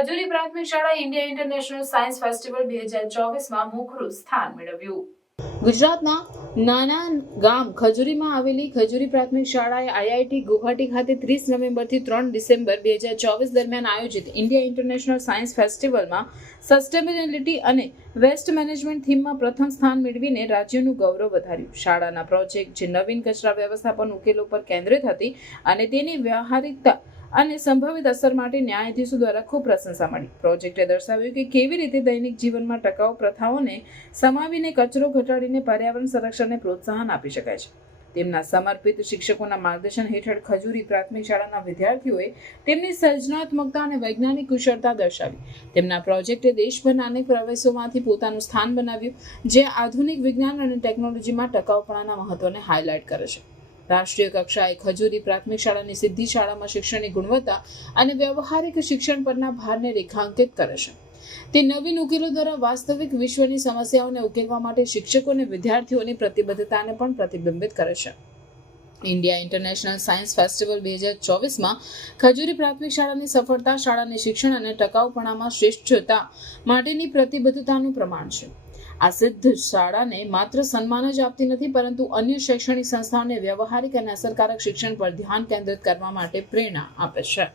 ખજૂરી પ્રાથમિક શાળા India international science festival બે હજાર ચોવીસમાં મોખરું સ્થાન મેળવ્યું. ગુજરાતના નાના ગામ ખજુરીમાં આવેલી ખજુરી પ્રાથમિક શાળાએ આઈઆઈટી ગુવાહાટી ખાતે ત્રીસ નવેમ્બરથી ત્રણ ડિસેમ્બર બે હજાર ચોવીસ દરમિયાન આયોજિત ઇન્ડિયા ઇન્ટરનેશનલ સાયન્સ ફેસ્ટિવલમાં સસ્ટેનેબિલિટી અને વેસ્ટ મેનેજમેન્ટ થીમમાં પ્રથમ સ્થાન મેળવીને રાજ્યનું ગૌરવ વધાર્યું. શાળાના પ્રોજેક્ટ, જે નવીન કચરા વ્યવસ્થાપન ઉકેલો પર કેન્દ્રિત હતી અને તેની વ્યવહારિકતા અને સંભવિત અસર માટે ન્યાયાધીશો દ્વારા ખૂબ પ્રશંસા મળી. પ્રોજેક્ટે દર્શાવ્યું કે કેવી રીતે દૈનિક જીવનમાં ટકાઉ પ્રથાઓને સમાવીને કચરો ઘટાડીને પર્યાવરણ સંરક્ષણને પ્રોત્સાહન આપી શકાય છે. તેમના સમર્પિત શિક્ષકોના માર્ગદર્શન હેઠળ ખજૂરી પ્રાથમિક શાળાના વિદ્યાર્થીઓએ તેમની સર્જનાત્મકતા અને વૈજ્ઞાનિક કુશળતા દર્શાવી. તેમના પ્રોજેક્ટે દેશભરના અનેક પ્રવેશોમાંથી પોતાનું સ્થાન બનાવ્યું, જે આધુનિક વિજ્ઞાન અને ટેકનોલોજીમાં ટકાઉપણાના મહત્વને હાઇલાઇટ કરે છે. રાષ્ટ્રીય કક્ષાએ ખજૂરી પ્રાથમિક શાળાની સિદ્ધિ શાળામાં શિક્ષણની ગુણવત્તા અને વ્યવહારિક શિક્ષણ પરના ભારને રેખાંકિત કરે છે. તે નવીન ઉકેલો દ્વારા વાસ્તવિક વિશ્વની સમસ્યાઓને ઉકેલવા માટે શિક્ષકો અને વિદ્યાર્થીઓની પ્રતિબદ્ધતાને પણ પ્રતિબિંબિત કરે છે. ઇન્ડિયા ઇન્ટરનેશનલ સાયન્સ ફેસ્ટિવલ બે હજાર ચોવીસમાં ખજૂરી પ્રાથમિક શાળાની સફળતા, શાળાની શિક્ષણ અને ટકાઉપણામાં શ્રેષ્ઠતા માટેની પ્રતિબદ્ધતાનું પ્રમાણ છે. આ સિદ્ધ શાળાને માત્ર સન્માન જ આપતી નથી, પરંતુ અન્ય શૈક્ષણિક સંસ્થાઓને વ્યવહારિક અને અસરકારક શિક્ષણ પર ધ્યાન કેન્દ્રિત કરવા માટે પ્રેરણા આપે છે.